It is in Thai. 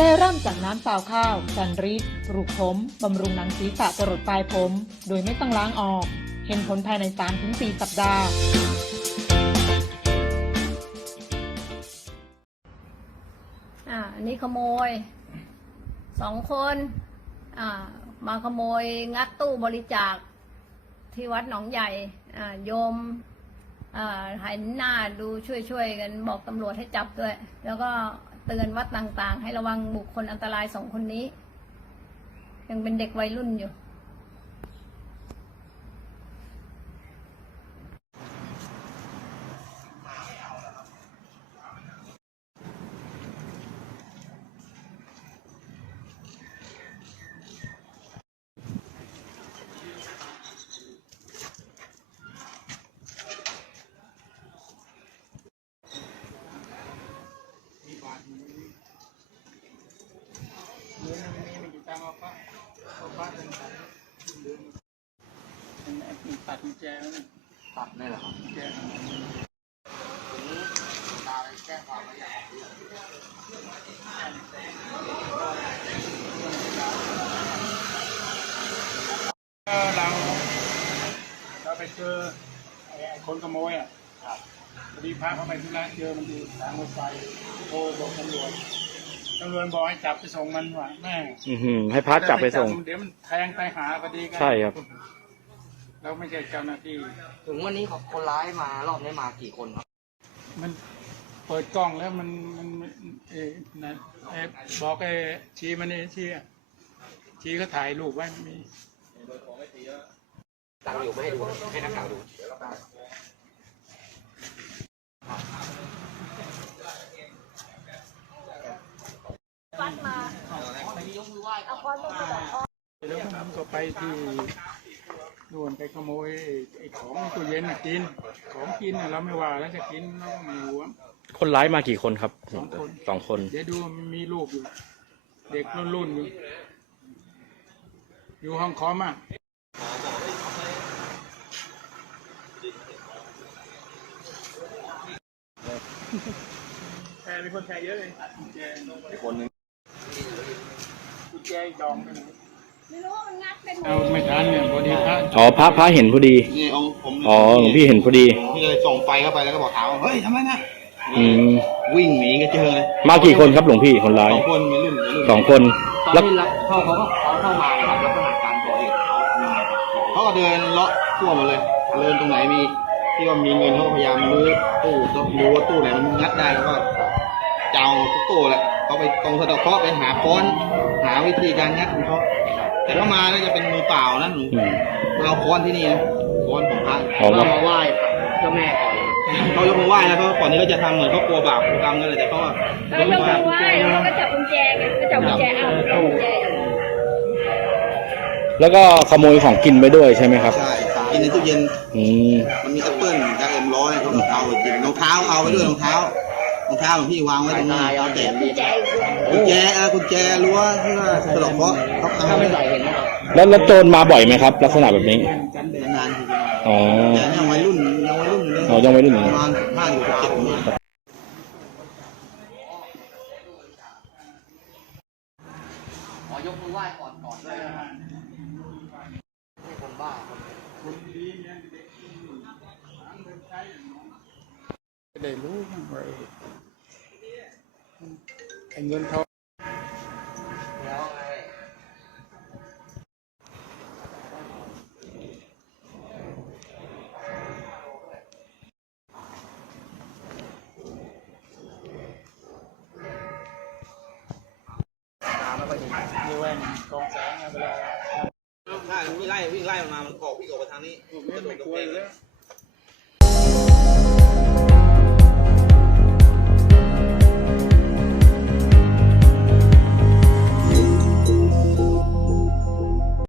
เซรั่มจากน้ำซาวข้าวซันริดปลูกผม บำรุงหนังศีรษะจรดปลายผม โดยไม่ต้องล้างออก เห็นผลภายใน 3-4 สัปดาห์ อ่าอันนี้ขโมย สองคน อ่า มาขโมยงัดตู้บริจาค ที่วัดหนองใหญ่ อ่า โยมอ่าหันหน้าดูช่วยๆกันบอกตำรวจให้จับด้วย แล้วก็ เตือนวัดต่างๆ ให้ระวังบุคคลอันตรายสองคนนี้ ยังเป็นเด็กวัยรุ่นอยู่ ตัดกุญแจแล้วนี่ตัดนี่แหละครับกุญแจเออเราเราไปเจอไอ้คนขโมยอะพอดีพาเขาไปธุระเจอมันอยู่ทางรถไฟโทรบอกตำรวจ ตำรวจบอกให้จับไปส่งมันว่ะแม่งอือหือให้พัดจับไปส่ง เดี๋ยวมันแทงไปหาพอดีกันใช่ครับ เราไม่ใช่เจ้าหน้าที่ ถึงวันนี้ครับคนร้ายมารอบนี้มากี่คนครับ มันเปิดกล้องแล้วมันมันมันเอ๊ะนะเอ๊ะบอกไอ้ชี้มันนี่ชี้อะชี้ก็ถ่ายรูปไว้มี ตังอยู่ไม่ให้ดูให้นักข่าวดูวัดมาเอาค้อนมาตี แล้วผมก็ไปที่นู่นไปขโมยไอ้ของในตู้เย็นน่ะกิน ของกินน่ะเราไม่ว่าแล้วจะกินเราก็ไม่หวง คนร้ายมากี่คนครับสองคน สองคน เดี๋ยวดูมันมีรูปอยู่ เด็กรุ่นรุ่นๆอยู่ อยู่ห้องคอมอะ แชร์มีคนแชร์เยอะเลยกุญแจคนนึง กุญแจดองไปไหนไม่รู้ว่ามันงัดเป็นเอาไม่ทันเนี่ยพอดีพระอ๋อพระพระเห็นพอดี นี่องผมอ๋อหลวงพี่เห็นพอดี พี่เลยส่งไฟเข้าไปแล้วก็บอกถามว่าเฮ้ยทำไมนะอืม วิ่งหนีก็เจอเลยมากี่คนครับหลวงพี่คนร้าสยองคนวัยรุ่นวัยรุ่นสองคนตอนแล้วที่รับเข้าเขาก็เขาเข้ามาครับลักษณะการก่อเหตุเขาทำยังไงครับเขาก็เดินเลาะทั่วหมดเลยเดินตรงไหนมีที่ว่ามีเงินเขาก็พยายามรื้อตู้ดูว่าตู้ไหนมันงัดได้แล้วก็เจ้าทุกตู้แหละ เขาไปตรงสะเดอกเคราะห์ไปหาค้อนหาวิธีการงัดของเขาแต่เขามาแล้วจะเป็นมือเปล่านะหนูอืม เอาค้อนที่นี่นะค้อนของพระอ๋อก็มาไหว้เจ้าแม่ก่อนเขายกมือไหว้แล้วเขาก่อนนี้ก็จะทำเหมือนเขากลัวบาปกลัวกรรมกันเลยแต่เขาก็เรายกมือไหว้แล้วเราก็จับกุญแจไงก็จับกุญแจเอาเอากุญแจแล้วก็ขโมยของกินไปด้วยใช่ไหมครับ ใช่กินในตู้เย็นอืมมันมีแอปเปิ้ลยาเอ็มร้อยเขาเอาไปกินรองเท้าเอาไปด้วยรองเท้า รองเท้าของพี่วางไว้ตรงนี้เอาแจกกุญแจอีกคนกุญแจเออกุญแจรั้วที่ว่าสะดอกเคราะห์เขาเอาไม่ใส่เห็นนะครับแล้วแล้วโจรมาบ่อยไหมครับ ลักษณะแบบนี้ นานๆทีเดียวอ๋อ แต่ยังวัยรุ่นยังวัยรุ่นอยู่เลยอ๋อยังวัยรุ่นอยู่ ประมาณห้าถึงสิบเจ็ดปีขอยกมือไหว้ก่อนก่อนด้วยคนบ้าครับจะได้รู้บ้างว่าไอ้ เงินทองแล้วไงมีแว่นกองแสงเวลาใช่วิ่งไล่วิ่งไล่มันมา มันออกวิ่งออกไปทางนี้ผมกระโดไม่ดกระกลัวเพองเลย